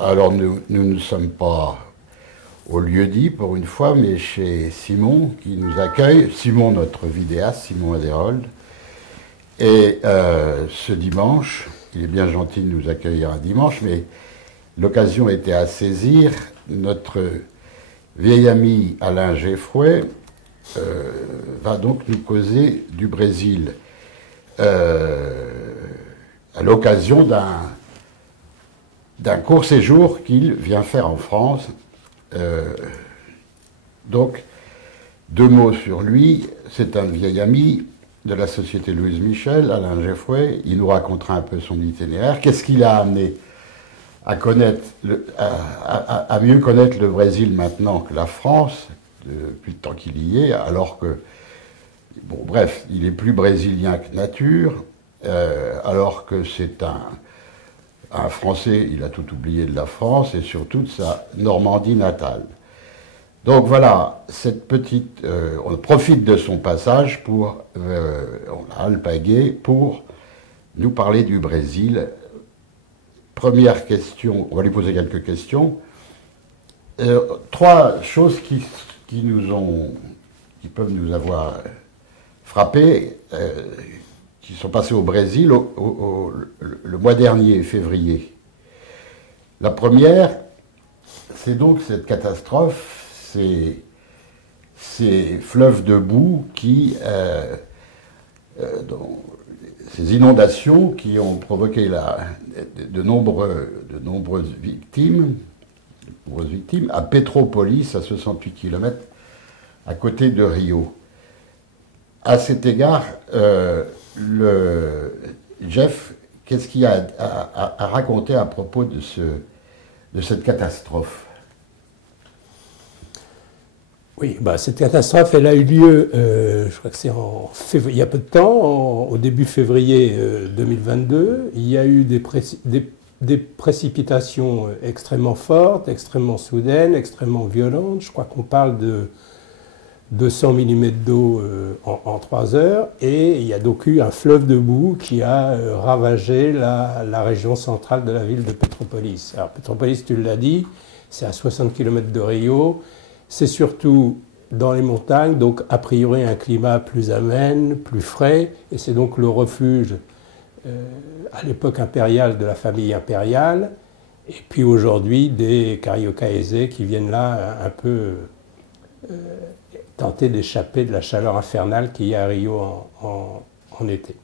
Alors nous ne sommes pas au lieu-dit pour une fois, mais chez Simon qui nous accueille. Simon, notre vidéaste, Simon Adérold. Et ce dimanche, il est bien gentil de nous accueillir un dimanche, mais l'occasion était à saisir. Notre vieil ami Alain Geffrouet va donc nous causer du Brésil à l'occasion d'un court séjour qu'il vient faire en France. Donc, deux mots sur lui. C'est un vieil ami de la Société Louise Michel, Alain Geffrouet. Il nous racontera un peu son itinéraire. Qu'est-ce qui l'a amené à mieux connaître le Brésil maintenant que la France, depuis le temps qu'il y est, alors que, bon, bref, il est plus brésilien que nature, alors que c'est un Français, il a tout oublié de la France et surtout de sa Normandie natale. Donc voilà, cette petite, on profite de son passage pour, on l'a alpagué pour nous parler du Brésil. Première question, on va lui poser quelques questions. Trois choses qui peuvent nous avoir frappés, qui sont passées au Brésil le mois dernier, février. La première, c'est donc cette catastrophe, ces fleuves de boue ces inondations qui ont provoqué de nombreuses victimes à Petrópolis, à 68 km à côté de Rio. À cet égard, Jeff, qu'est-ce qu'il y a à raconter à propos de cette catastrophe? Oui, cette catastrophe, elle a eu lieu, je crois que c'est il y a peu de temps, au début février 2022. Il y a eu des précipitations extrêmement fortes, extrêmement soudaines, extrêmement violentes. Je crois qu'on parle de 200 mm d'eau en 3 heures. Et il y a donc eu un fleuve de boue qui a ravagé la région centrale de la ville de Petrópolis. Alors Petrópolis, tu l'as dit, c'est à 60 km de Rio. C'est surtout dans les montagnes, donc a priori un climat plus amène, plus frais, et c'est donc le refuge à l'époque impériale de la famille impériale, et puis aujourd'hui des Cariocaese qui viennent là un peu tenter d'échapper de la chaleur infernale qu'il y a à Rio en été.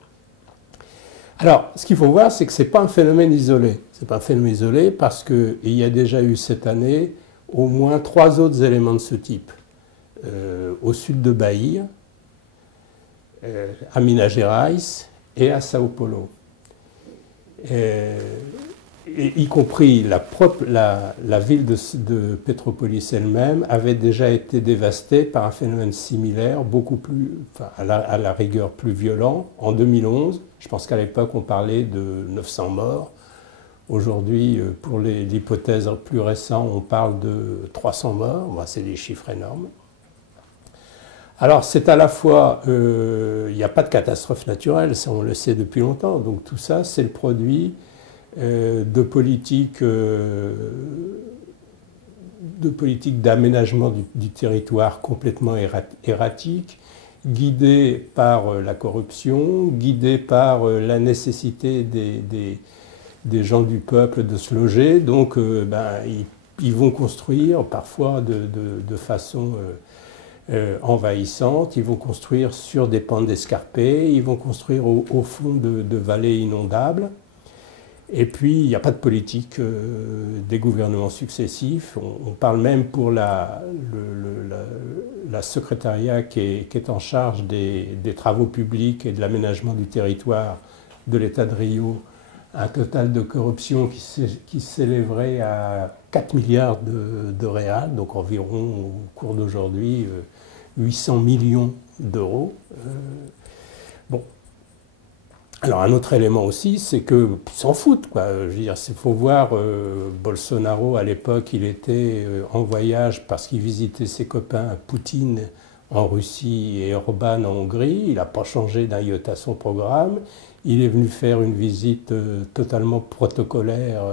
Alors, ce qu'il faut voir, c'est que ce n'est pas un phénomène isolé. Ce n'est pas un phénomène isolé parce qu'il y a déjà eu cette année au moins 3 autres éléments de ce type. Au sud de Bahia, à Minas Gerais et à Sao Paulo. Y compris la ville de Petrópolis elle-même avait déjà été dévastée par un phénomène similaire, beaucoup plus, enfin, à la rigueur plus violent, en 2011. Je pense qu'à l'époque on parlait de 900 morts. Aujourd'hui, pour l'hypothèse plus récente, on parle de 300 morts. C'est des chiffres énormes. Alors, c'est à la fois, il n'y a pas de catastrophe naturelle, ça on le sait depuis longtemps. Donc tout ça, c'est le produit de politiques d'aménagement du territoire complètement erratiques, guidées par la corruption, guidées par la nécessité des gens du peuple de se loger. Donc ils vont construire parfois de façon envahissante, ils vont construire sur des pentes escarpées, ils vont construire au fond de vallées inondables. Et puis il n'y a pas de politique des gouvernements successifs. On parle même pour la secrétariat qui est en charge des travaux publics et de l'aménagement du territoire de l'État de Rio, un total de corruption qui s'élèverait à 4 milliards de réals, donc environ au cours d'aujourd'hui 800 millions d'euros. Bon. Alors un autre élément aussi, c'est qu'ils s'en foutent, quoi. Je veux dire, il faut voir, Bolsonaro à l'époque, il était en voyage parce qu'il visitait ses copains Poutine en Russie et Orban en Hongrie. Il n'a pas changé d'un iota son programme. Il est venu faire une visite totalement protocolaire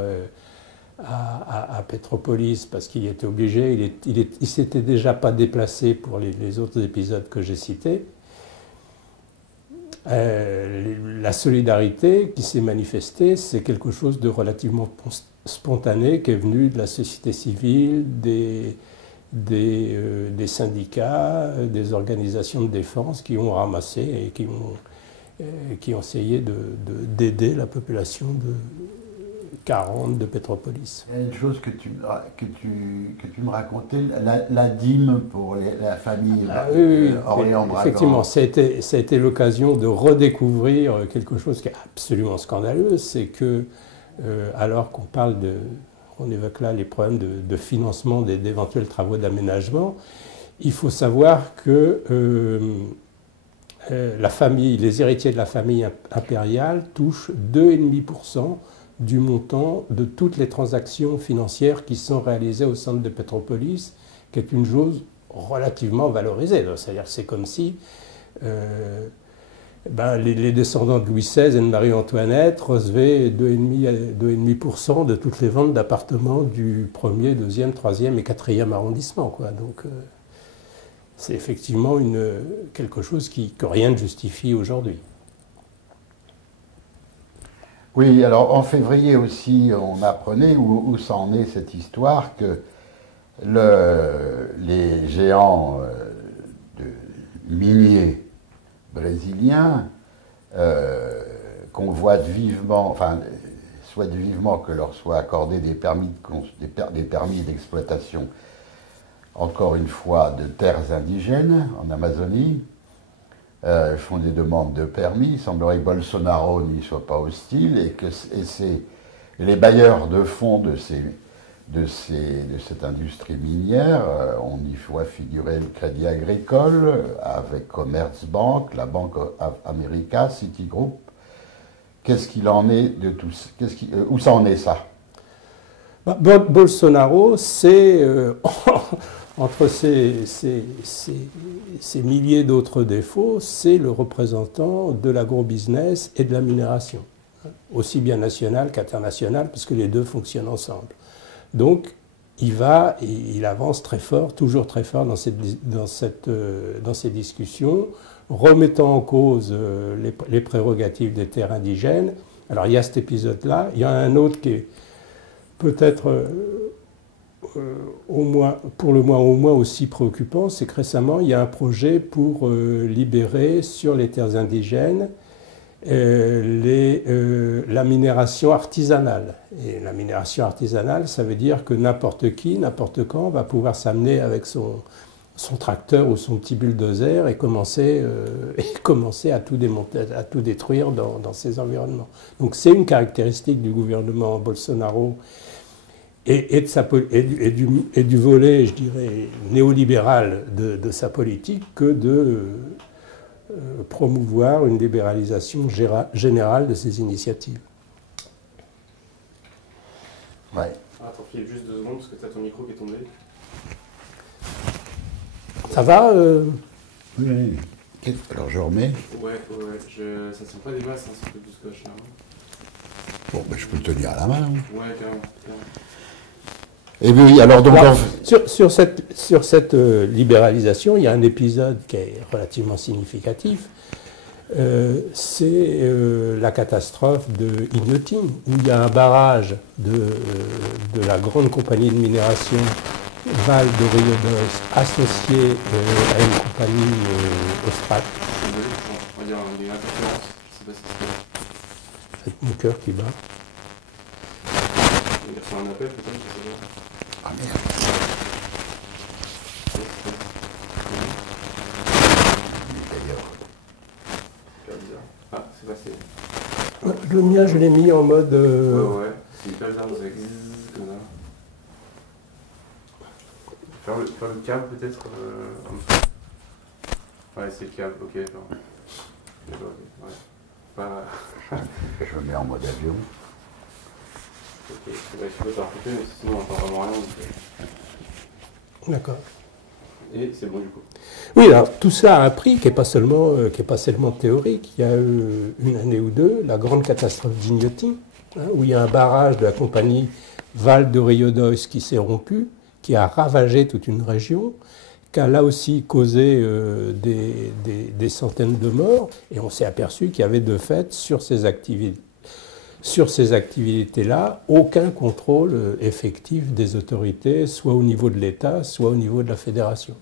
à Petropolis parce qu'il était obligé, il s'était déjà pas déplacé pour les autres épisodes que j'ai cités. La solidarité qui s'est manifestée, c'est quelque chose de relativement spontané qui est venu de la société civile, des syndicats, des organisations de défense qui ont ramassé et qui ont essayé d'aider la population de 40 de Petropolis. Il y a une chose que tu me racontais, la dîme pour la famille oui, Orléans-Bragan. effectivement, ça a été l'occasion de redécouvrir quelque chose qui est absolument scandaleux, c'est que alors qu'on parle on évoque là les problèmes de financement d'éventuels travaux d'aménagement, il faut savoir que les héritiers de la famille impériale touchent 2,5% du montant de toutes les transactions financières qui sont réalisées au centre de Petropolis, qui est une chose relativement valorisée. C'est-à-dire que c'est comme si les descendants de Louis XVI et de Marie-Antoinette recevaient 2,5% de toutes les ventes d'appartements du 1er, 2e, 3e et 4e arrondissement, quoi. Donc c'est effectivement quelque chose que rien ne justifie aujourd'hui. Oui, alors en février aussi, on apprenait où ça en est cette histoire que les géants miniers brésiliens convoitent vivement, souhaitent vivement que leur soient accordés des permis d'exploitation, encore une fois, de terres indigènes en Amazonie. Font des demandes de permis. Il semblerait que Bolsonaro n'y soit pas hostile et que les bailleurs de fonds de cette industrie minière, on y voit figurer le Crédit Agricole avec Commerzbank, la Banque America, Citigroup. Qu'est-ce qu'il en est de tout ça? Où ça en est ça? Bolsonaro, c'est entre ces milliers d'autres défauts, c'est le représentant de l'agrobusiness et de la minération, aussi bien nationale qu'internationale, puisque les deux fonctionnent ensemble. Donc, il avance très fort, toujours très fort dans ces discussions, remettant en cause les prérogatives des terres indigènes. Alors, il y a cet épisode-là. Il y en a un autre qui est peut-être pour le moins au moins aussi préoccupant, c'est que récemment, il y a un projet pour libérer sur les terres indigènes la minération artisanale. Et la minération artisanale, ça veut dire que n'importe qui, n'importe quand, va pouvoir s'amener avec son tracteur ou son petit bulldozer et commencer à tout démonter, à tout détruire dans ces environnements. Donc c'est une caractéristique du gouvernement Bolsonaro et du volet, je dirais, néolibéral de sa politique que de promouvoir une libéralisation générale de ces initiatives. Ouais. Attends Philippe, juste 2 secondes, parce que tu as ton micro qui est tombé. Ça va Oui. Alors je remets. Ouais, ça ne sent pas des masses, c'est un peu du scotch là. Bon, je peux le tenir à la main. Ouais, carrément. Et oui, alors donc... Sur cette libéralisation, il y a un épisode qui est relativement significatif. C'est la catastrophe de Inhotim, où il y a un barrage de la grande compagnie de minération Val de Rio Doce, associée à une compagnie australe. Désolé, on va dire il y a une interférence, je sais pas ce qui se passe. C'est mon cœur qui bat. Il y a un appel peut-être, je sais pas. Ah merde. Ah, c'est passé. Le mien, je l'ai mis en mode... Ouais, c'est hyper bizarre, vous avez comme ça. Faire le câble peut-être Ouais, c'est le câble, ok, d'accord. D'accord, ok, ouais. Pas... Je me mets en mode avion. Ok, je peux t'arrêter, mais sinon on n'entend vraiment rien. Donc... D'accord. Et c'est bon du coup. Oui, alors tout ça a un prix qui n'est pas seulement théorique. Il y a eu une année ou deux la grande catastrophe d'Inhotim, où il y a un barrage de la compagnie Val de Rio Dois qui s'est rompu, qui a ravagé toute une région, qui a là aussi causé des centaines de morts, et on s'est aperçu qu'il y avait de fait sur ces activités-là aucun contrôle effectif des autorités, soit au niveau de l'État, soit au niveau de la fédération.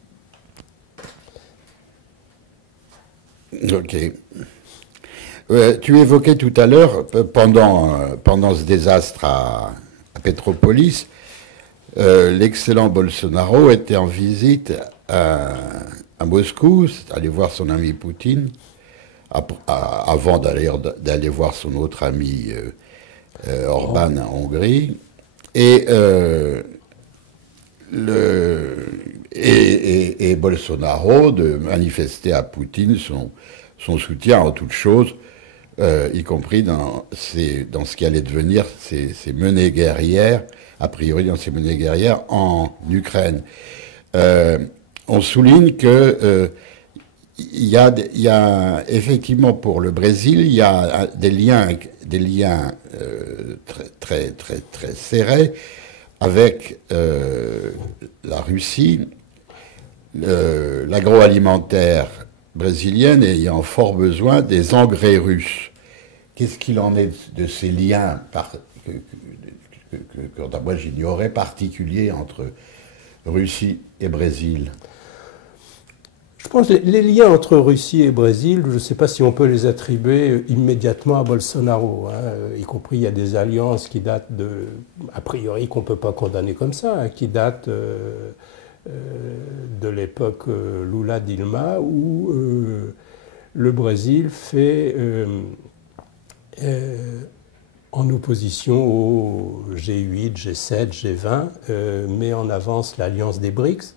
Ok. Tu évoquais tout à l'heure, pendant ce désastre à Petropolis, l'excellent Bolsonaro était en visite à Moscou, allé voir son ami Poutine, avant d'aller voir son autre ami Orban en Hongrie. Et Bolsonaro de manifester à Poutine son soutien en toutes choses, y compris dans ce qui allait devenir ses menées guerrières, a priori dans ses menées guerrières en Ukraine. On souligne que il y a effectivement pour le Brésil, il y a des liens très serrés avec la Russie, l'agroalimentaire brésilienne ayant fort besoin des engrais russes. Qu'est-ce qu'il en est de ces liens que moi j'ignorais particuliers entre Russie et Brésil? Je pense que les liens entre Russie et Brésil, je ne sais pas si on peut les attribuer immédiatement à Bolsonaro. Y compris, il y a des alliances qui datent a priori, qu'on ne peut pas condamner comme ça, qui datent de l'époque Lula-Dilma, où le Brésil fait, en opposition au G8, G7, G20, met en avance l'alliance des BRICS,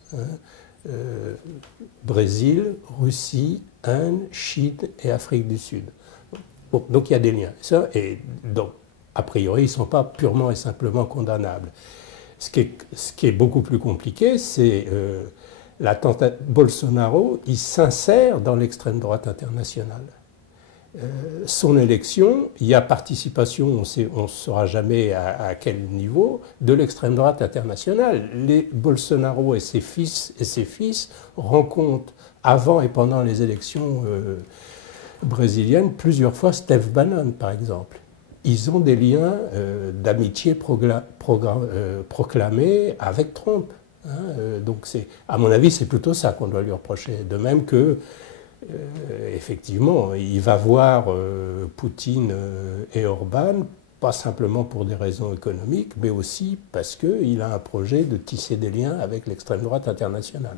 Brésil, Russie, Inde, Chine et Afrique du Sud. Bon, donc il y a des liens. Et donc, a priori, ils ne sont pas purement et simplement condamnables. Ce qui est beaucoup plus compliqué, c'est Bolsonaro, il s'insère dans l'extrême droite internationale. Son élection, il y a participation, on ne saura jamais à quel niveau, de l'extrême droite internationale. Bolsonaro et ses fils rencontrent avant et pendant les élections brésiliennes plusieurs fois Steve Bannon, par exemple. Ils ont des liens d'amitié proclamés avec Trump. Donc, à mon avis, c'est plutôt ça qu'on doit lui reprocher. De même que effectivement, il va voir Poutine et Orban, pas simplement pour des raisons économiques, mais aussi parce qu'il a un projet de tisser des liens avec l'extrême droite internationale.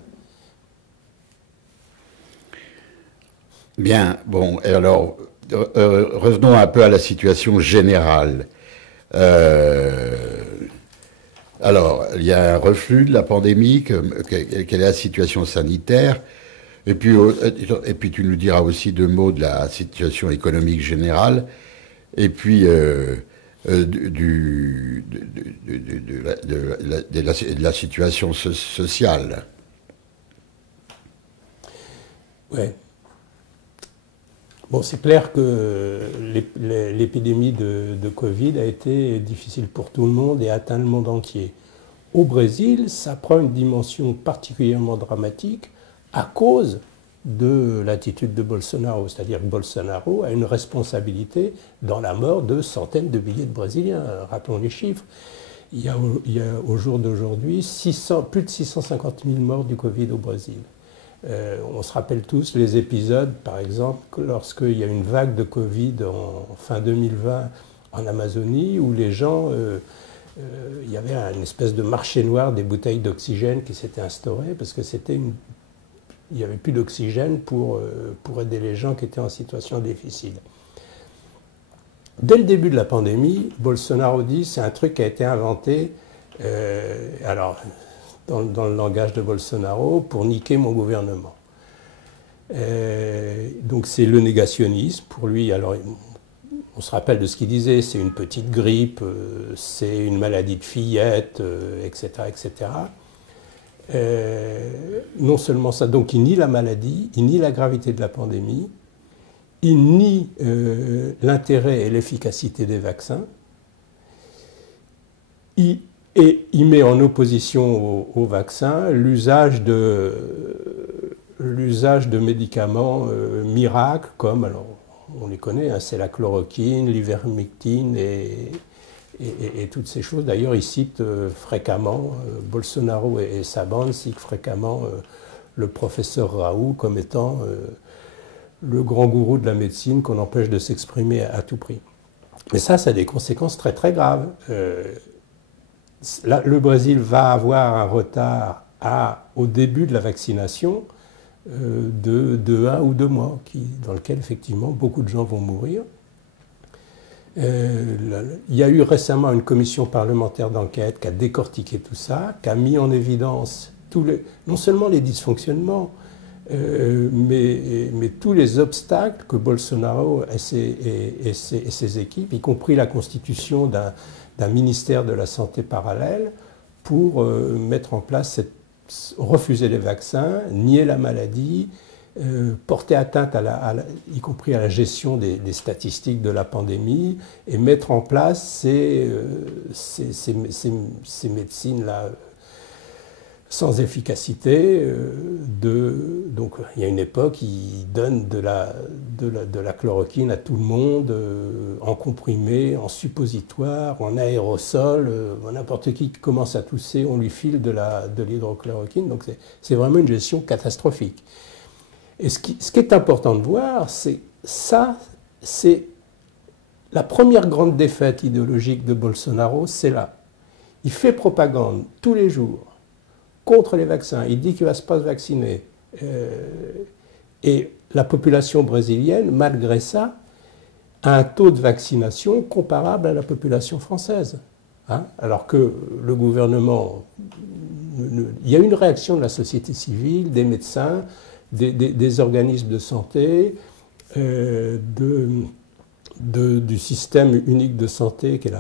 Bien, bon, et alors, revenons un peu à la situation générale. Alors, il y a un reflux de la pandémie, quelle est la situation sanitaire? Et puis tu nous diras aussi deux mots de la situation économique générale, et puis de la situation sociale. Oui. Bon, c'est clair que l'épidémie de Covid a été difficile pour tout le monde et a atteint le monde entier. Au Brésil, ça prend une dimension particulièrement dramatique à cause de l'attitude de Bolsonaro. C'est-à-dire que Bolsonaro a une responsabilité dans la mort de centaines de milliers de Brésiliens. Rappelons les chiffres. Il y a au jour d'aujourd'hui plus de 650 000 morts du Covid au Brésil. On se rappelle tous les épisodes, par exemple, lorsqu'il y a une vague de Covid en fin 2020 en Amazonie, où les gens... il y avait une espèce de marché noir des bouteilles d'oxygène qui s'était instauré, parce que il n'y avait plus d'oxygène pour aider les gens qui étaient en situation difficile. Dès le début de la pandémie, Bolsonaro dit c'est un truc qui a été inventé, dans le langage de Bolsonaro, pour niquer mon gouvernement. Donc c'est le négationnisme. Pour lui, alors on se rappelle de ce qu'il disait, c'est une petite grippe, c'est une maladie de fillette, etc., etc. Non seulement ça, donc il nie la maladie, il nie la gravité de la pandémie, il nie l'intérêt et l'efficacité des vaccins, il met en opposition au vaccin l'usage de médicaments miracles comme, alors on les connaît, hein, c'est la chloroquine, l'ivermectine et toutes ces choses. D'ailleurs, il cite fréquemment, Bolsonaro et sa bande citent fréquemment le professeur Raoult comme étant le grand gourou de la médecine qu'on empêche de s'exprimer à tout prix. Mais ça a des conséquences très très graves. Là, le Brésil va avoir un retard au début de la vaccination de 1 ou 2 mois, dans lequel effectivement beaucoup de gens vont mourir. Il y a eu récemment une commission parlementaire d'enquête qui a décortiqué tout ça, qui a mis en évidence non seulement les dysfonctionnements, mais tous les obstacles que Bolsonaro et ses équipes, y compris la constitution d'un ministère de la Santé parallèle, pour mettre en place refuser les vaccins, nier la maladie, porter atteinte, y compris à la gestion des statistiques de la pandémie, et mettre en place ces médecines-là sans efficacité. Donc il y a une époque, ils donnent de la chloroquine à tout le monde, en comprimé, en suppositoire, en aérosol. N'importe qui commence à tousser, on lui file de l'hydrochloroquine. Donc c'est vraiment une gestion catastrophique. Et ce qui est important de voir, c'est la première grande défaite idéologique de Bolsonaro, c'est là. Il fait propagande tous les jours contre les vaccins. Il dit qu'il ne va pas se vacciner. Et la population brésilienne, malgré ça, a un taux de vaccination comparable à la population française. Hein? Alors que le gouvernement... Il y a une réaction de la société civile, des médecins, des organismes de santé, du système unique de santé qui est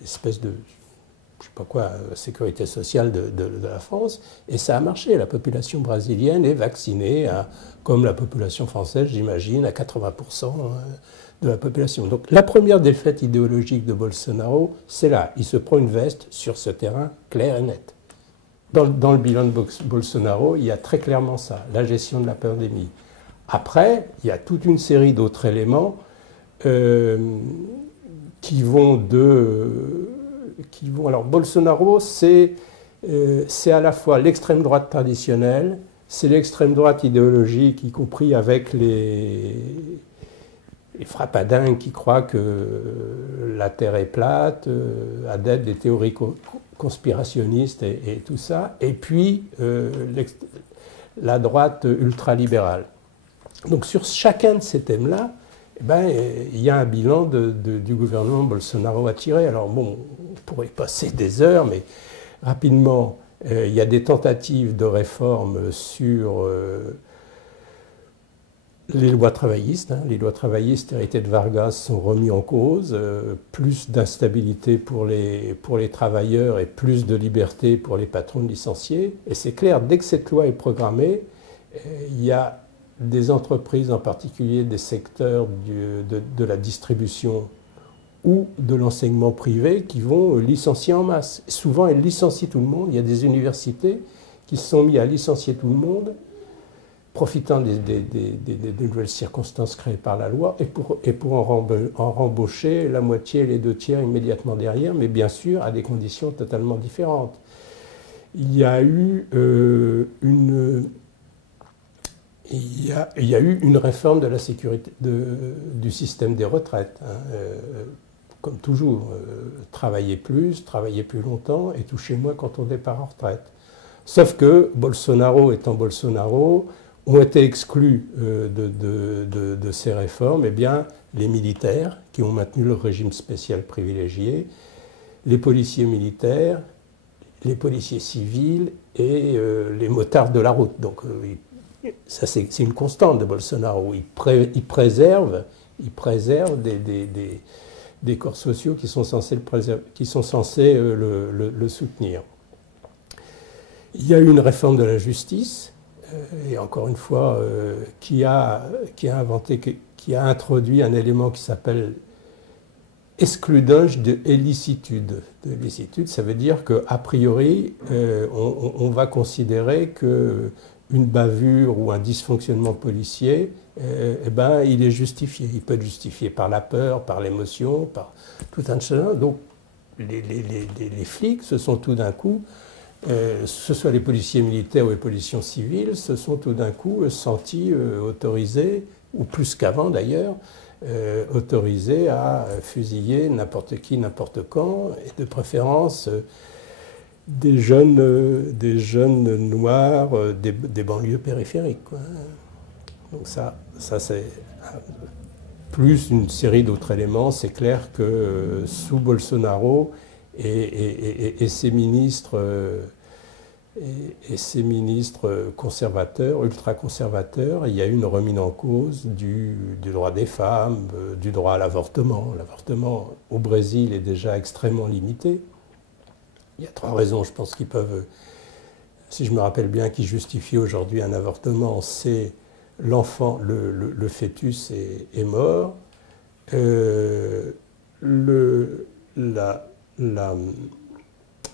l'espèce de... je sais pas quoi, sécurité sociale de la France, et ça a marché. La population brésilienne est vaccinée, comme la population française, j'imagine, à 80% de la population. Donc la première défaite idéologique de Bolsonaro, c'est là. Il se prend une veste sur ce terrain clair et net. Dans le bilan de Bolsonaro, il y a très clairement ça, la gestion de la pandémie. Après, il y a toute une série d'autres éléments qui vont alors Bolsonaro, c'est à la fois l'extrême droite traditionnelle, c'est l'extrême droite idéologique, y compris avec les frappadingues qui croient que la Terre est plate, adeptes des théories conspirationnistes et tout ça, et puis la droite ultralibérale. Donc sur chacun de ces thèmes-là, il y a un bilan du gouvernement Bolsonaro à tirer. Alors bon, on pourrait passer des heures, mais rapidement, il y a des tentatives de réforme sur les lois travaillistes. Hein. Les lois travaillistes héritées de Vargas sont remises en cause. Plus d'instabilité pour les travailleurs et plus de liberté pour les patrons licenciés. Et c'est clair, dès que cette loi est programmée, il y a des entreprises, en particulier des secteurs de la distribution ou de l'enseignement privé, qui vont licencier en masse. Souvent, elles licencient tout le monde. Il y a des universités qui se sont mis à licencier tout le monde, profitant des nouvelles circonstances créées par la loi, et pour en rembaucher la moitié, les 2 tiers immédiatement derrière, mais bien sûr à des conditions totalement différentes. Il y a eu une réforme de la sécurité du système des retraites. Hein, comme toujours, travailler plus longtemps et toucher moins quand on départ en retraite. Sauf que Bolsonaro étant Bolsonaro, ont été exclus de ces réformes les militaires qui ont maintenu le régime spécial privilégié, les policiers militaires, les policiers civils et les motards de la route. Donc ça c'est une constante de Bolsonaro. Il préserve des corps sociaux qui sont censés le soutenir. Il y a eu une réforme de la justice, et encore une fois, qui a introduit un élément qui s'appelle excludunge de illicitude. De illicitude, ça veut dire qu'a priori, on va considérer qu'une bavure ou un dysfonctionnement policier, eh ben, il est justifié. Il peut être justifié par la peur, par l'émotion, par tout un de choses. Donc, les flics se sont tout d'un coup, ce soit les policiers militaires ou les policiers civils, se sont tout d'un coup sentis autorisés, ou plus qu'avant d'ailleurs, autorisés à fusiller n'importe qui, n'importe quand, et de préférence des jeunes noirs des banlieues périphériques, quoi. Donc ça c'est plus une série d'autres éléments. C'est clair que sous Bolsonaro et ses ministres conservateurs, ultra-conservateurs, il y a eu une remise en cause du droit des femmes, du droit à l'avortement. L'avortement au Brésil est déjà extrêmement limité. Il y a 3 raisons, je pense, qui peuvent, si je me rappelle bien, qui justifient aujourd'hui un avortement. C'est l'enfant, le fœtus est mort,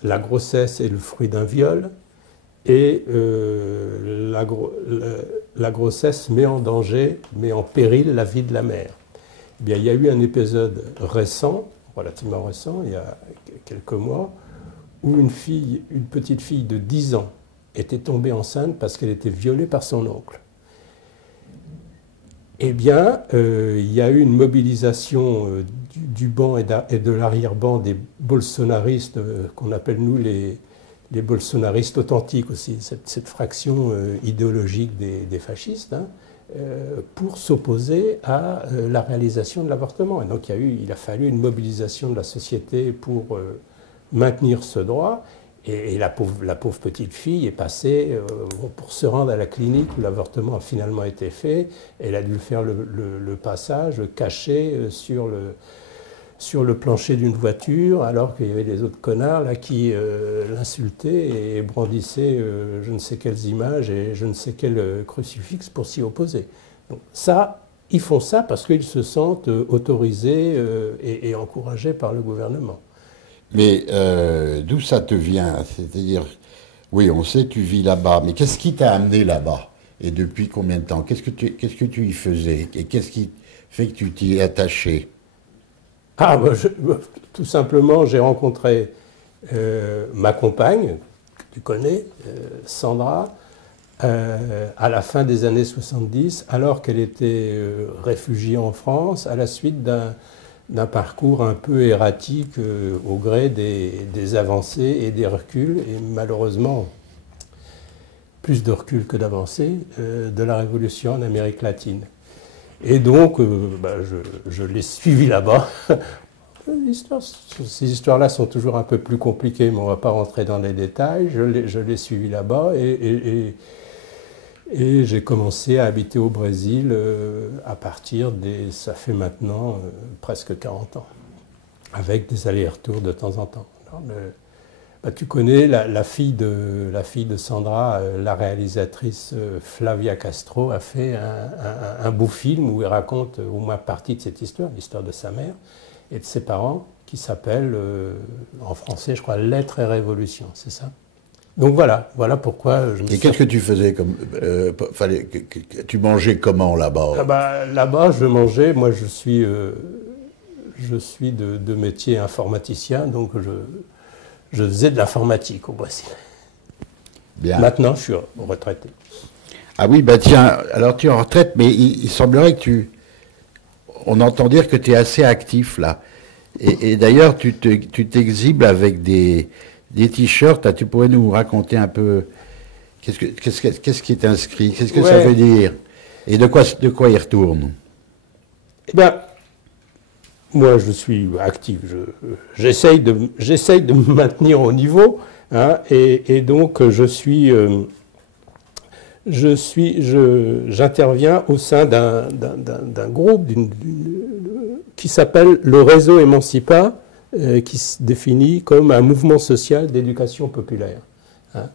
la grossesse est le fruit d'un viol, et la grossesse met en danger, met en péril la vie de la mère. Eh bien, il y a eu un épisode récent, relativement récent, il y a quelques mois, où une petite fille de 10 ans était tombée enceinte parce qu'elle était violée par son oncle. Eh bien, il y a eu une mobilisation du banc et de l'arrière-banc des bolsonaristes, qu'on appelle nous les bolsonaristes authentiques aussi, cette fraction idéologique des fascistes, hein, pour s'opposer à la réalisation de l'avortement. Et donc il a fallu une mobilisation de la société pour maintenir ce droit. Et la pauvre petite fille est passée, pour se rendre à la clinique où l'avortement a finalement été fait, elle a dû faire le passage caché sur le plancher d'une voiture, alors qu'il y avait des autres connards là, qui l'insultaient et brandissaient je ne sais quelles images et je ne sais quel crucifix pour s'y opposer. Donc ça, ils font ça parce qu'ils se sentent autorisés et encouragés par le gouvernement. Mais d'où ça te vient? C'est-à-dire, oui, on sait, tu vis là-bas, mais qu'est-ce qui t'a amené là-bas? Et depuis combien de temps? Qu'est-ce que tu y faisais? Et qu'est-ce qui fait que tu t'y es attaché? Tout simplement, j'ai rencontré ma compagne, que tu connais, Sandra, à la fin des années 70, alors qu'elle était réfugiée en France, à la suite d'un parcours un peu erratique au gré des avancées et des reculs, et malheureusement plus de reculs que d'avancées, de la révolution en Amérique latine. Et donc, je l'ai suivi là-bas. Ces histoires-là sont toujours un peu plus compliquées, mais on ne va pas rentrer dans les détails. Je l'ai suivi là-bas et j'ai commencé à habiter au Brésil à partir ça fait maintenant presque 40 ans, avec des allers-retours de temps en temps. Alors, tu connais la fille de Sandra, la réalisatrice Flavia Castro, a fait un beau film où elle raconte au moins partie de cette histoire, l'histoire de sa mère et de ses parents, qui s'appelle, en français, je crois, Lettres et Révolution, c'est ça? Donc voilà pourquoi je me Et qu'est-ce que tu faisais comme tu mangeais comment là-bas? Là-bas, je mangeais. Moi, je suis de métier informaticien, donc je faisais de l'informatique au Brésil. Bien. Maintenant, je suis retraité. Ah oui, tiens, alors tu es en retraite, mais il semblerait que on entend dire que tu es assez actif là. Et d'ailleurs, tu t'exhibes avec des t-shirts. Tu pourrais nous raconter un peu qu'est-ce qui est inscrit, qu'est-ce que ça veut dire, et de quoi il retourne? Eh bien, moi je suis actif, j'essaye de me maintenir au niveau, hein, et donc j'interviens au sein d'un groupe qui s'appelle le Réseau Emancipa, qui se définit comme un mouvement social d'éducation populaire. Hein.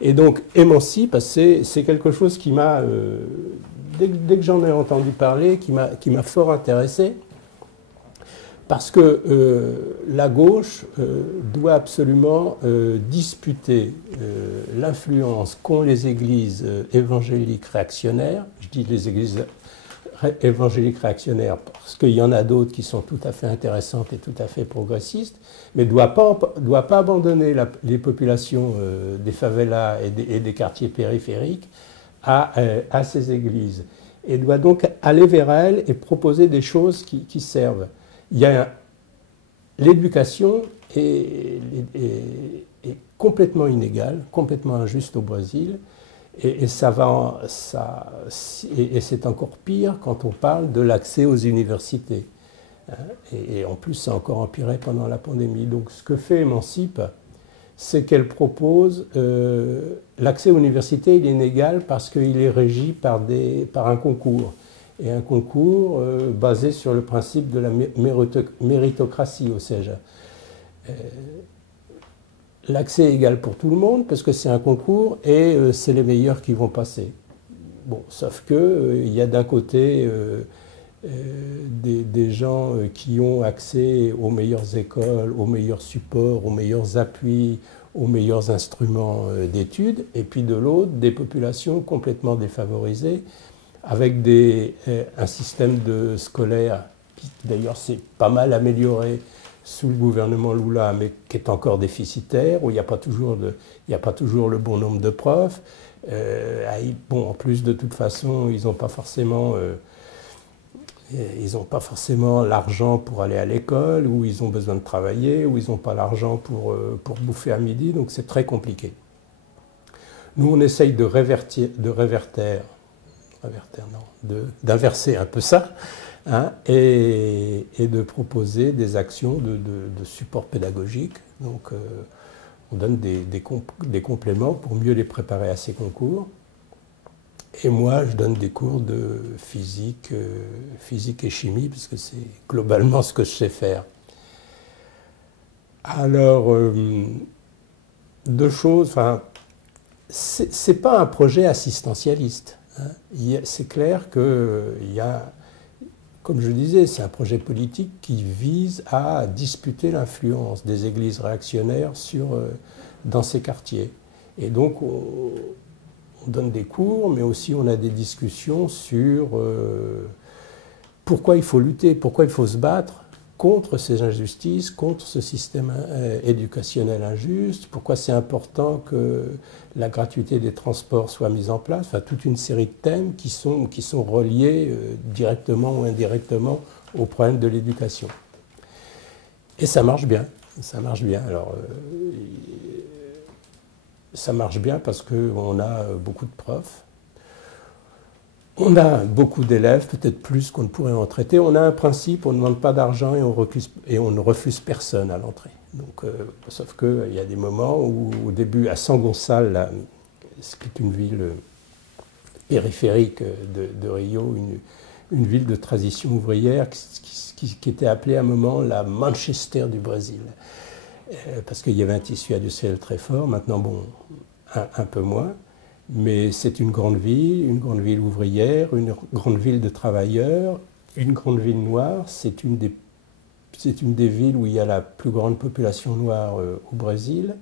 Et donc, Emancipa, c'est quelque chose qui m'a, dès que j'en ai entendu parler, qui m'a fort intéressé, parce que la gauche doit absolument disputer l'influence qu'ont les églises évangéliques réactionnaires. Je dis les églises évangéliques réactionnaires parce qu'il y en a d'autres qui sont tout à fait intéressantes et tout à fait progressistes, mais ne doit pas abandonner les populations des favelas et des quartiers périphériques à ces églises. Et doit donc aller vers elles et proposer des choses qui servent. Il y a l'éducation est complètement inégale, complètement injuste au Brésil, et c'est encore pire quand on parle de l'accès aux universités. Et en plus, ça a encore empiré pendant la pandémie. Donc ce que fait Emancipe, c'est qu'elle propose l'accès aux universités, il est inégal parce qu'il est régi par un concours. Et un concours basé sur le principe de la méritocratie au CEGEA. L'accès est égal pour tout le monde parce que c'est un concours et c'est les meilleurs qui vont passer. Bon, sauf qu'il y a d'un côté des gens qui ont accès aux meilleures écoles, aux meilleurs supports, aux meilleurs appuis, aux meilleurs instruments d'études, et puis de l'autre, des populations complètement défavorisées, avec un système scolaire qui d'ailleurs s'est pas mal amélioré sous le gouvernement Lula, mais qui est encore déficitaire, où il n'y a pas toujours le bon nombre de profs. Bon, en plus, de toute façon, ils n'ont pas forcément l'argent pour aller à l'école, ou ils ont besoin de travailler, ou ils n'ont pas l'argent pour bouffer à midi, donc c'est très compliqué. Nous, on essaye d'inverser un peu ça, hein, et de proposer des actions de support pédagogique. Donc, on donne des compléments pour mieux les préparer à ces concours. Et moi, je donne des cours de physique et chimie, parce que c'est globalement ce que je sais faire. Alors, deux choses. Enfin, c'est pas un projet assistentialiste. Hein. C'est clair qu'il y a, comme je disais, c'est un projet politique qui vise à disputer l'influence des églises réactionnaires dans ces quartiers. Et donc, on donne des cours, mais aussi on a des discussions sur pourquoi il faut lutter, pourquoi il faut se battre contre ces injustices, contre ce système éducationnel injuste, pourquoi c'est important que la gratuité des transports soit mise en place, enfin toute une série de thèmes qui sont reliés directement ou indirectement au problème de l'éducation. Et ça marche bien, ça marche bien. Alors, ça marche bien parce qu'on a beaucoup de profs, on a beaucoup d'élèves, peut-être plus qu'on ne pourrait en traiter. On a un principe, on ne demande pas d'argent et on ne refuse personne à l'entrée. Donc, sauf qu'il y a des moments où, au début, à San Gonçalo, ce qui est une ville périphérique de Rio, une ville de transition ouvrière qui était appelée à un moment la Manchester du Brésil. Parce qu'il y avait un tissu industriel très fort, maintenant, bon, un peu moins. Mais c'est une grande ville ouvrière, une grande ville de travailleurs, une grande ville noire. C'est une des villes où il y a la plus grande population noire au Brésil.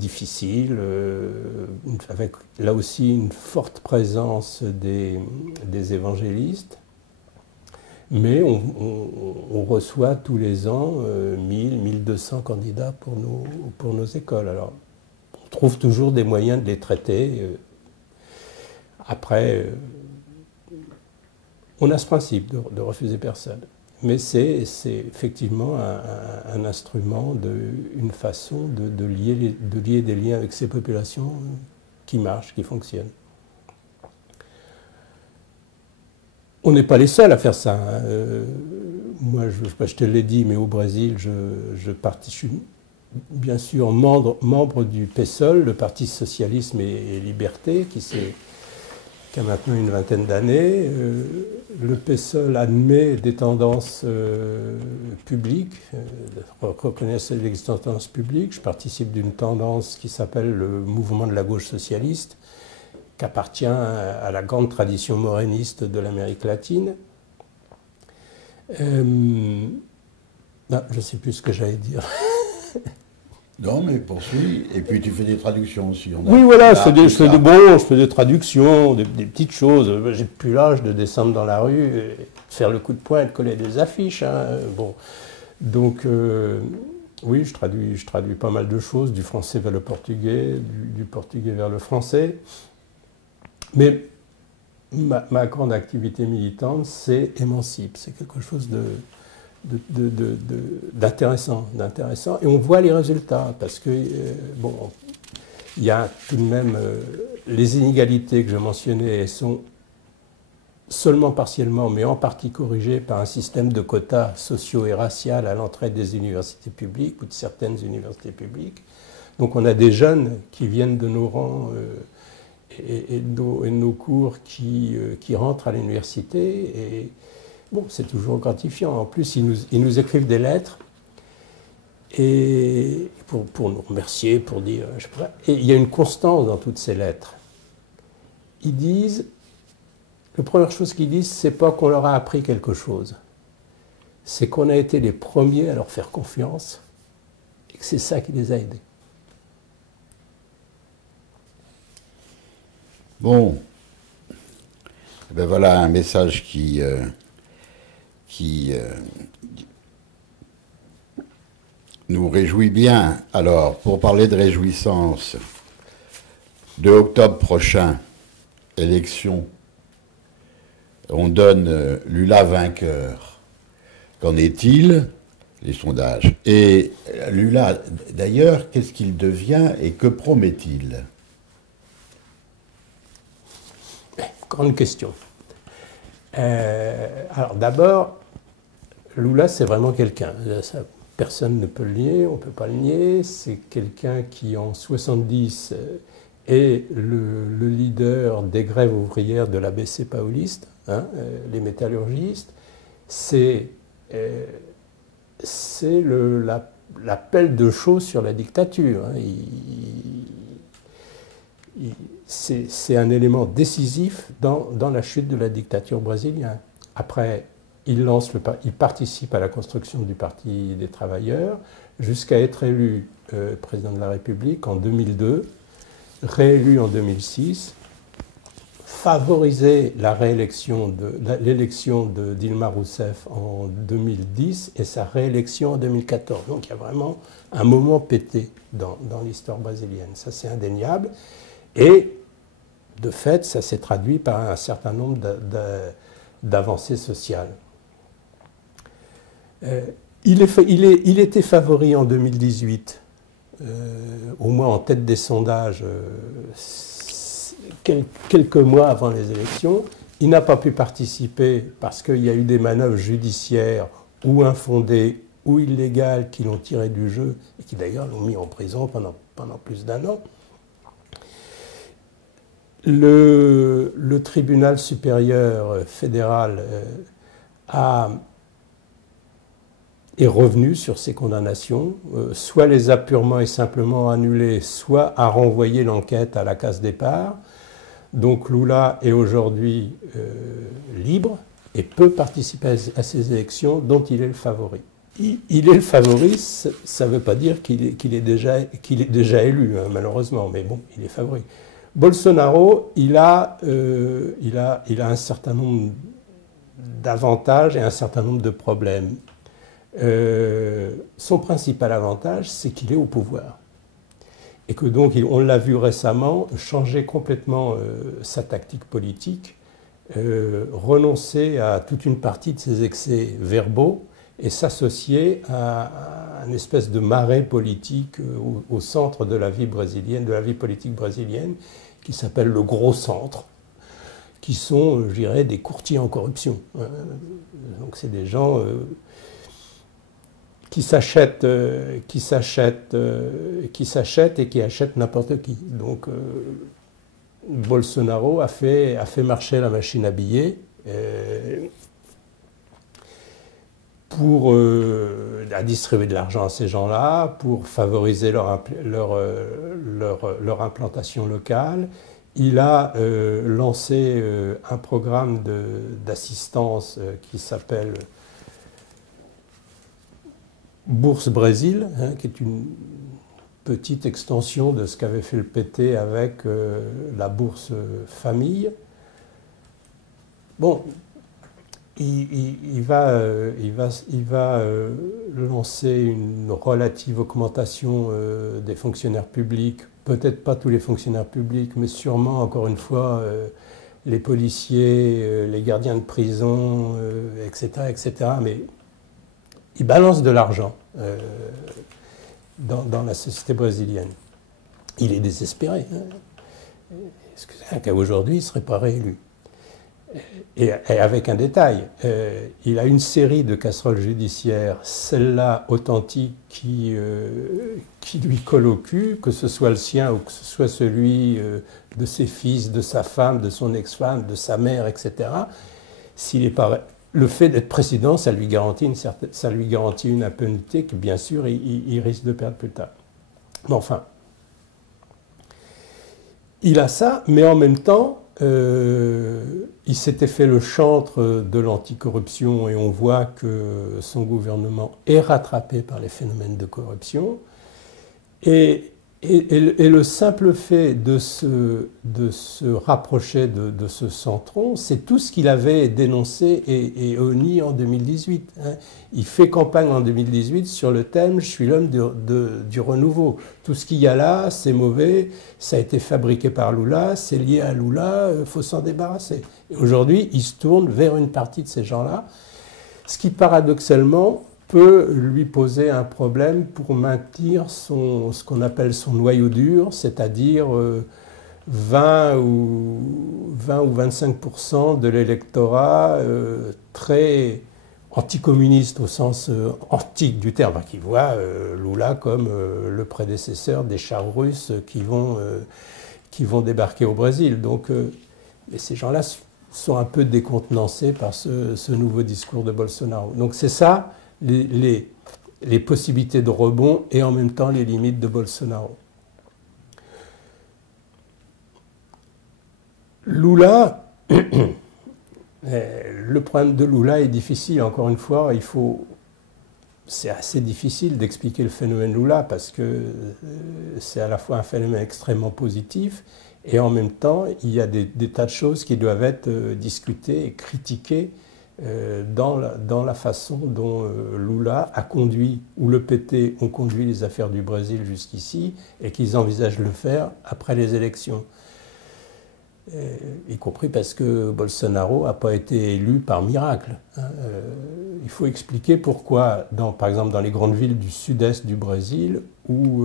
Difficile, avec là aussi une forte présence des évangélistes. Mais on reçoit tous les ans 1000, 1200 candidats pour nos écoles. Alors, on trouve toujours des moyens de les traiter. Après, on a ce principe de refuser personne. Mais c'est effectivement un instrument, une façon de lier des liens avec ces populations qui marchent, qui fonctionnent. On n'est pas les seuls à faire ça. Hein. Moi, je te l'ai dit, mais au Brésil, je suis bien sûr membre du PSOL, le Parti Socialisme et Liberté, qui a maintenant une vingtaine d'années. Le PSOL admet des tendances publiques, reconnaît les tendances publiques. Je participe d'une tendance qui s'appelle le mouvement de la gauche socialiste, qui appartient à la grande tradition moréniste de l'Amérique latine. Non, je ne sais plus ce que j'allais dire. Non, mais poursuis. Et puis tu fais des traductions aussi. Oui, voilà, je fais des traductions, des petites choses. J'ai plus l'âge de descendre dans la rue, et faire le coup de poing et de coller des affiches. Hein. Bon. Donc, oui, je traduis pas mal de choses, du français vers le portugais, du portugais vers le français. Mais ma grande activité militante, c'est Émancipe. C'est quelque chose d'intéressant, et on voit les résultats, parce que, bon, il y a tout de même les inégalités que je mentionnais sont seulement partiellement, mais en partie corrigées par un système de quotas sociaux et raciaux à l'entrée des universités publiques ou de certaines universités publiques. Donc on a des jeunes qui viennent de nos rangs et de nos cours qui rentrent à l'université, et bon, c'est toujours gratifiant. En plus, ils nous écrivent des lettres et pour nous remercier, pour dire... Je sais pas, et il y a une constance dans toutes ces lettres. Ils disent... La première chose qu'ils disent, c'est pas qu'on leur a appris quelque chose. C'est qu'on a été les premiers à leur faire confiance et que c'est ça qui les a aidés. Bon. Ben voilà un message qui nous réjouit bien. Alors, pour parler de réjouissance, 2 octobre prochain, élection, on donne Lula vainqueur. Qu'en est-il? Les sondages. Et Lula, d'ailleurs, qu'est-ce qu'il devient et que promet-il? Grande question. Alors d'abord, Lula, c'est vraiment quelqu'un. Personne ne peut le nier, on ne peut pas le nier. C'est quelqu'un qui, en 70, est le leader des grèves ouvrières de l'ABC Pauliste, hein, les métallurgistes. C'est la pelle de chaux sur la dictature. Hein. C'est un élément décisif dans la chute de la dictature brésilienne. Après, il participe à la construction du Parti des travailleurs jusqu'à être élu président de la République en 2002, réélu en 2006, favoriser l'élection de Dilma Rousseff en 2010 et sa réélection en 2014. Donc il y a vraiment un moment pété dans l'histoire brésilienne. Ça, c'est indéniable. Et de fait, ça s'est traduit par un certain nombre d'avancées sociales. Il était favori en 2018, au moins en tête des sondages, quelques mois avant les élections. Il n'a pas pu participer parce qu'il y a eu des manœuvres judiciaires ou infondées ou illégales qui l'ont tiré du jeu et qui d'ailleurs l'ont mis en prison pendant plus d'1 an. Le tribunal supérieur fédéral est revenu sur ces condamnations, soit les a purement et simplement annulées, soit a renvoyé l'enquête à la case départ. Donc Lula est aujourd'hui libre et peut participer à ces élections dont il est le favori. Il est le favori, ça ne veut pas dire qu'il est déjà élu, hein, malheureusement, mais bon, il est favori. Bolsonaro, il a un certain nombre d'avantages et un certain nombre de problèmes. Son principal avantage, c'est qu'il est au pouvoir. Et que donc, on l'a vu récemment, changer complètement sa tactique politique, renoncer à toute une partie de ses excès verbaux et s'associer à une espèce de marais politique au centre de la vie brésilienne, de la vie politique brésilienne, qui s'appelle le gros centre, qui sont, je dirais, des courtiers en corruption. Donc c'est des gens qui s'achètent et qui achètent n'importe qui. Donc Bolsonaro a fait marcher la machine à billets pour distribuer de l'argent à ces gens-là, pour favoriser leur implantation locale. Il a lancé un programme d'assistance qui s'appelle Bourse Brésil, hein, qui est une petite extension de ce qu'avait fait le PT avec la bourse famille. Bon, il va lancer une relative augmentation des fonctionnaires publics, peut-être pas tous les fonctionnaires publics, mais sûrement, encore une fois, les policiers, les gardiens de prison, etc., etc. Mais il balance de l'argent dans la société brésilienne. Il est désespéré. Hein. Est-ce qu'aujourd'hui, il ne serait pas réélu? Et avec un détail, il a une série de casseroles judiciaires, celle-là authentique, qui lui colle au cul, que ce soit le sien ou que ce soit celui de ses fils, de sa femme, de son ex-femme, de sa mère, etc. S'il est pas, le fait d'être président, ça lui garantit une impunité que, bien sûr, il risque de perdre plus tard. Mais enfin, il a ça, mais en même temps, il s'était fait le chantre de l'anticorruption et on voit que son gouvernement est rattrapé par les phénomènes de corruption. Et le simple fait de se rapprocher de ce centron, c'est tout ce qu'il avait dénoncé et honni en 2018. Hein. Il fait campagne en 2018 sur le thème « Je suis l'homme du renouveau ». Tout ce qu'il y a là, c'est mauvais, ça a été fabriqué par Lula, c'est lié à Lula, il faut s'en débarrasser. Et aujourd'hui, il se tourne vers une partie de ces gens-là, ce qui paradoxalement peut lui poser un problème pour maintenir ce qu'on appelle son noyau dur, c'est-à-dire 20 ou 25% de l'électorat très anticommuniste au sens antique du terme, qui voit Lula comme le prédécesseur des chars russes qui vont débarquer au Brésil. Donc, et ces gens-là sont un peu décontenancés par ce nouveau discours de Bolsonaro. Donc c'est ça, les possibilités de rebond et en même temps les limites de Bolsonaro. Lula, le problème de Lula est difficile. Encore une fois, c'est assez difficile d'expliquer le phénomène Lula parce que c'est à la fois un phénomène extrêmement positif et en même temps, il y a des tas de choses qui doivent être discutées et critiquées dans la façon dont Lula a conduit, ou le PT ont conduit les affaires du Brésil jusqu'ici, et qu'ils envisagent de le faire après les élections. Y compris parce que Bolsonaro n'a pas été élu par miracle. Hein. Il faut expliquer pourquoi, par exemple dans les grandes villes du sud-est du Brésil, où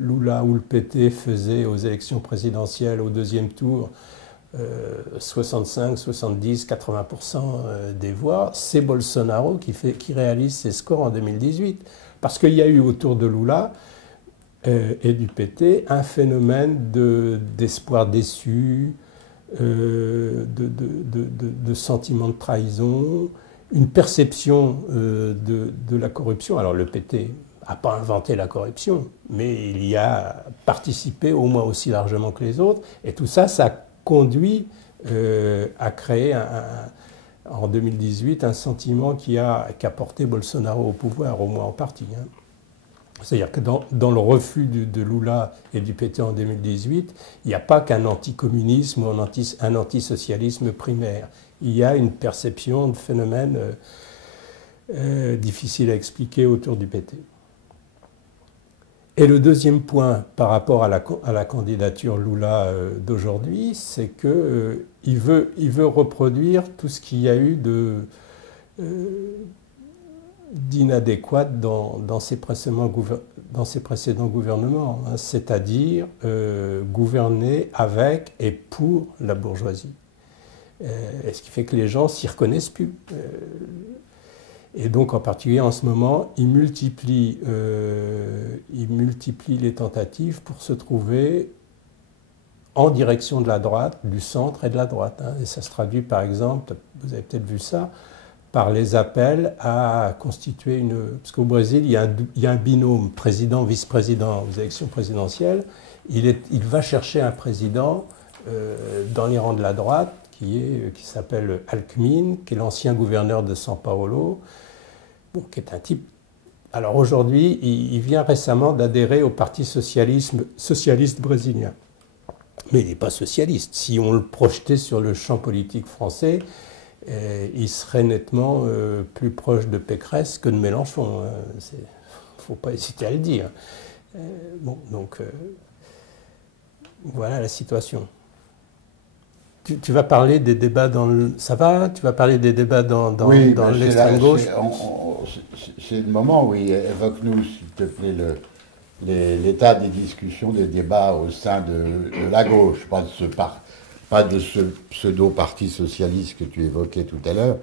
Lula ou le PT faisait aux élections présidentielles au deuxième tour 65, 70, 80% des voix, c'est Bolsonaro qui réalise ces scores en 2018. Parce qu'il y a eu autour de Lula et du PT un phénomène d'espoir déçu, de sentiment de trahison, une perception de la corruption. Alors le PT n'a pas inventé la corruption, mais il y a participé au moins aussi largement que les autres, et tout ça, ça conduit à créer en 2018 un sentiment qui a porté Bolsonaro au pouvoir, au moins en partie. Hein. C'est-à-dire que dans le refus de Lula et du PT en 2018, il n'y a pas qu'un anticommunisme ou un antisocialisme primaire. Il y a une perception de phénomènes difficiles à expliquer autour du PT. Et le deuxième point par rapport à la candidature Lula d'aujourd'hui, c'est qu'il veut reproduire tout ce qu'il y a eu d'inadéquat dans ses précédents gouvernements, hein, c'est-à-dire gouverner avec et pour la bourgeoisie. Ce qui fait que les gens ne s'y reconnaissent plus. Et donc, en particulier, en ce moment, il multiplie les tentatives pour se trouver en direction de la droite, du centre et de la droite. Hein. Et ça se traduit, par exemple, vous avez peut-être vu ça, par les appels à constituer parce qu'au Brésil, il y a un binôme président-vice-président aux élections présidentielles. Il va chercher un président dans les rangs de la droite, qui s'appelle Alckmin, qui est l'ancien gouverneur de São Paulo, qui est un type Alors aujourd'hui, il vient récemment d'adhérer au Parti socialiste brésilien. Mais il n'est pas socialiste. Si on le projetait sur le champ politique français, il serait nettement plus proche de Pécresse que de Mélenchon. Il ne faut pas hésiter à le dire. Bon, donc voilà la situation. Tu vas parler des débats dans le... Ça va? Tu vas parler des débats dans Oui, l'extrême gauche? C'est le moment, oui. Évoque-nous, s'il te plaît, l'état des discussions, des débats au sein de la gauche, pas de ce pseudo-parti socialiste que tu évoquais tout à l'heure,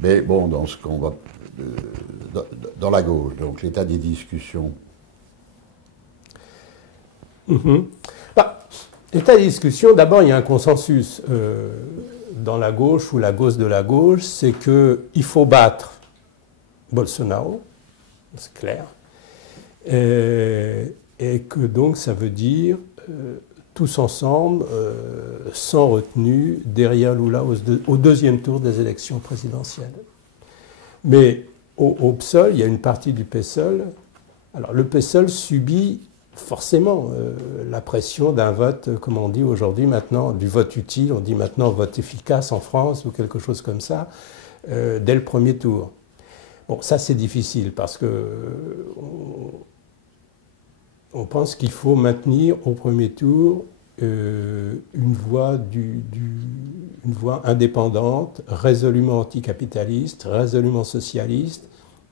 mais bon, dans ce qu'on va... dans la gauche, donc l'état des discussions. L'état des discussions, d'abord, il y a un consensus dans la gauche ou la gauche de la gauche, c'est qu'il faut battre Bolsonaro, c'est clair, et que donc ça veut dire tous ensemble, sans retenue, derrière Lula au deuxième tour des élections présidentielles. Mais au PSOL, il y a une partie du PSOL. Alors le PSOL subit forcément la pression d'un vote, comme on dit aujourd'hui maintenant, du vote utile, on dit maintenant vote efficace en France ou quelque chose comme ça, dès le premier tour. Bon, ça c'est difficile parce que on pense qu'il faut maintenir au premier tour une voix indépendante, résolument anticapitaliste, résolument socialiste,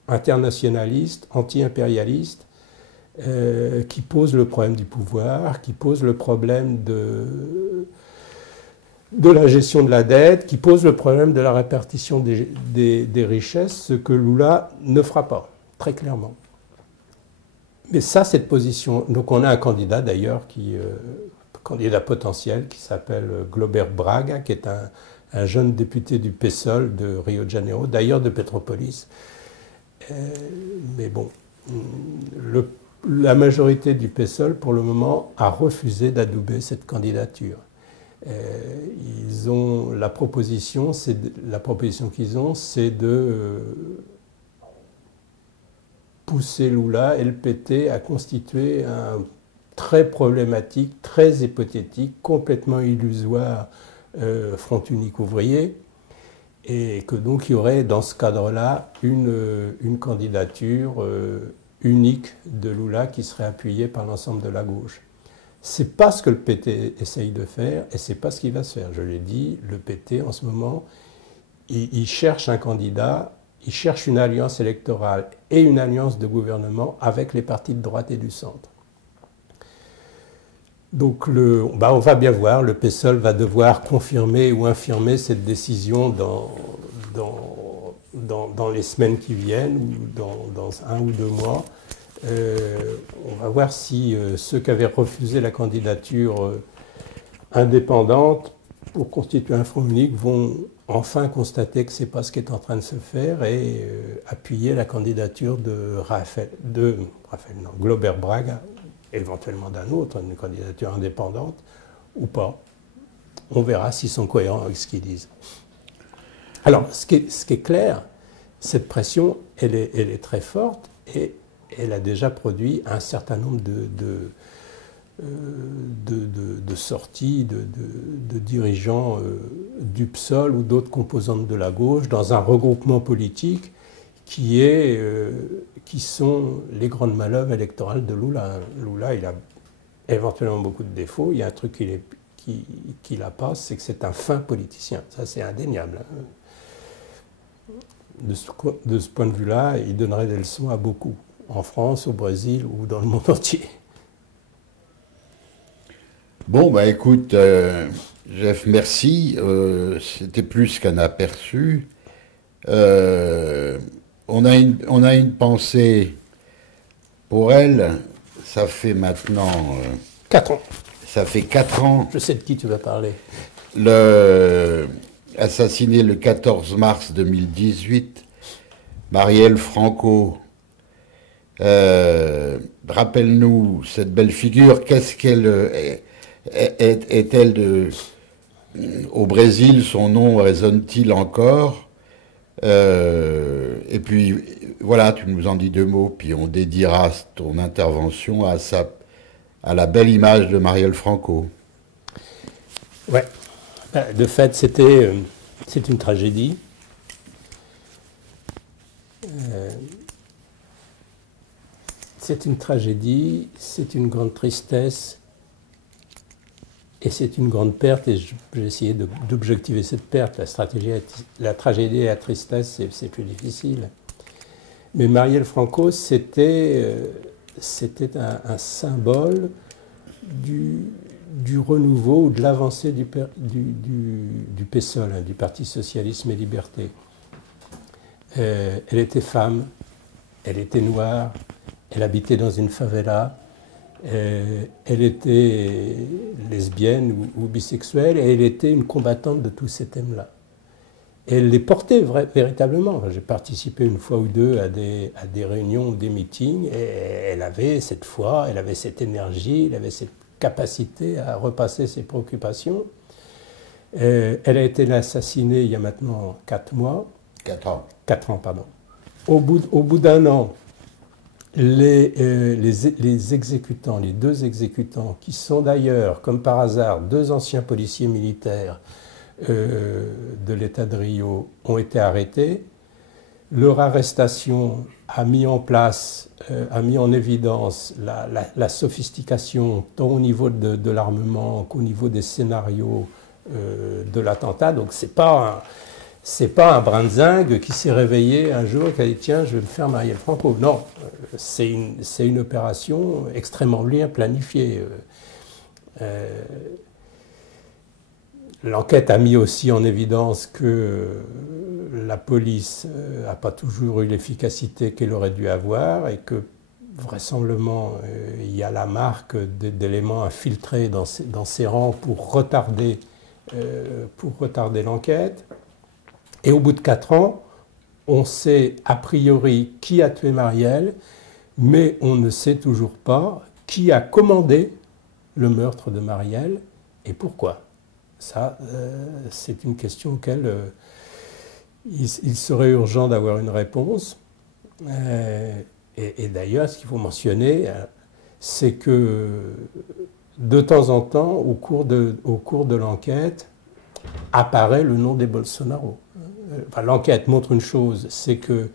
internationaliste, anti-impérialiste, qui pose le problème du pouvoir, qui pose le problème de la gestion de la dette, qui pose le problème de la répartition des richesses, ce que Lula ne fera pas, très clairement. Mais ça, cette position... Donc on a un candidat d'ailleurs, candidat potentiel, qui s'appelle Glauber Braga, qui est un jeune député du PSOL de Rio de Janeiro, d'ailleurs de Petropolis. Mais bon, la majorité du PSOL, pour le moment, a refusé d'adouber cette candidature. La proposition qu'ils ont, c'est de pousser Lula et le PT à constituer un très problématique, très hypothétique, complètement illusoire front unique ouvrier, et que donc il y aurait dans ce cadre-là une candidature unique de Lula qui serait appuyée par l'ensemble de la gauche. C'est pas ce que le PT essaye de faire et c'est pas ce qui va se faire. Je l'ai dit, le PT en ce moment, il cherche un candidat, il cherche une alliance électorale et une alliance de gouvernement avec les partis de droite et du centre. Donc on va bien voir, le PSOL va devoir confirmer ou infirmer cette décision dans les semaines qui viennent ou dans 1 ou 2 mois. On va voir si ceux qui avaient refusé la candidature indépendante pour constituer un front unique vont enfin constater que ce n'est pas ce qui est en train de se faire et appuyer la candidature de Glauber Braga, éventuellement d'un autre, une candidature indépendante ou pas. On verra s'ils sont cohérents avec ce qu'ils disent. Alors, ce qui est clair, cette pression, elle est très forte et elle a déjà produit un certain nombre de sorties de dirigeants du PSOL ou d'autres composantes de la gauche dans un regroupement politique qui sont les grandes manœuvres électorales de Lula. Lula, il a éventuellement beaucoup de défauts. Il y a un truc qu'il n'a pas, c'est que c'est un fin politicien. Ça, c'est indéniable. De ce point de vue-là, il donnerait des leçons à beaucoup, en France, au Brésil ou dans le monde entier. Bon, bah écoute, Jeff, merci. C'était plus qu'un aperçu. On a une pensée pour elle. Ça fait maintenant... 4 ans. Ça fait 4 ans. Je sais de qui tu vas parler. Assassinée le 14 mars 2018, Marielle Franco. Rappelle-nous cette belle figure. Qu'est-ce qu'elle est-elle au Brésil? Son nom résonne-t-il encore? Et puis, voilà, tu nous en dis deux mots, puis on dédiera ton intervention à la belle image de Marielle Franco. Ouais. De fait, c'est une tragédie. C'est une tragédie, c'est une grande tristesse, et c'est une grande perte, et j'ai essayé d'objectiver cette perte. La tragédie et la tristesse, c'est plus difficile. Mais Marielle Franco, c'était un symbole du renouveau ou de l'avancée du PSOL, hein, du Parti Socialisme et Liberté. Elle était femme, elle était noire, elle habitait dans une favela, elle était lesbienne ou bisexuelle, et elle était une combattante de tous ces thèmes-là. Et elle les portait véritablement. J'ai participé une fois ou deux à des réunions ou des meetings, et elle avait cette foi, elle avait cette énergie, elle avait cette capacité à repasser ses préoccupations. Elle a été assassinée il y a maintenant 4 mois. 4 ans. 4 ans, pardon. Au bout d'un an, les exécutants, les 2 exécutants, qui sont d'ailleurs, comme par hasard, 2 anciens policiers militaires de l'État de Rio, ont été arrêtés. Leur arrestation a mis en place, a mis en évidence la sophistication, tant au niveau de l'armement qu'au niveau des scénarios de l'attentat. Donc c'est pas un brin de zingue qui s'est réveillé un jour et qui a dit « Tiens, je vais me faire Marielle Franco ». Non, c'est une opération extrêmement bien planifiée. L'enquête a mis aussi en évidence que la police n'a pas toujours eu l'efficacité qu'elle aurait dû avoir, et que vraisemblablement il y a la marque d'éléments infiltrés dans ses rangs pour retarder l'enquête. Et au bout de 4 ans, on sait a priori qui a tué Marielle, mais on ne sait toujours pas qui a commandé le meurtre de Marielle et pourquoi. Ça, c'est une question auquel il serait urgent d'avoir une réponse. Et d'ailleurs, ce qu'il faut mentionner, c'est que de temps en temps, au cours de l'enquête, apparaît le nom des Bolsonaro. Enfin, l'enquête montre une chose, c'est que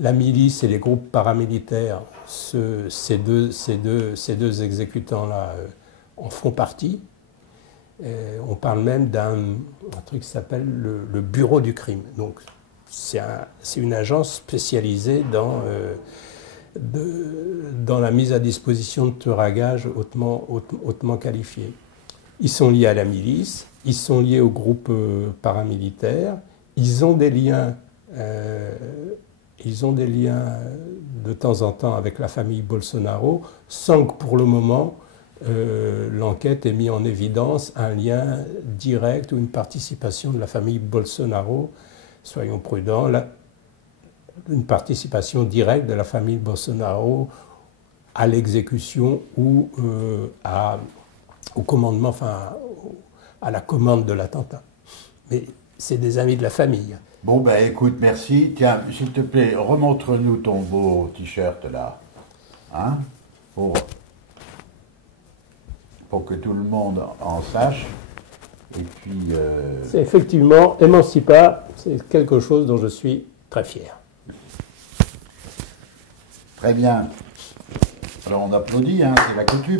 la milice et les groupes paramilitaires, ces deux exécutants-là, en font partie. On parle même d'un truc qui s'appelle le bureau du crime. Donc, c'est une agence spécialisée dans la mise à disposition de tueurs à gages hautement qualifiés. Ils sont liés à la milice, ils sont liés aux groupes paramilitaires, ils ont des liens de temps en temps avec la famille Bolsonaro, sans que pour le moment l'enquête ait mis en évidence un lien direct ou une participation de la famille Bolsonaro. Soyons prudents, une participation directe de la famille Bolsonaro à l'exécution ou au commandement, enfin à la commande de l'attentat. Mais c'est des amis de la famille. Bon, ben écoute, merci. Tiens, s'il te plaît, remontre-nous ton beau t-shirt là. Hein, pour que tout le monde en sache. Et puis... C'est effectivement Emancipa, c'est quelque chose dont je suis très fier. Très bien. Alors on applaudit, hein, c'est la coutume.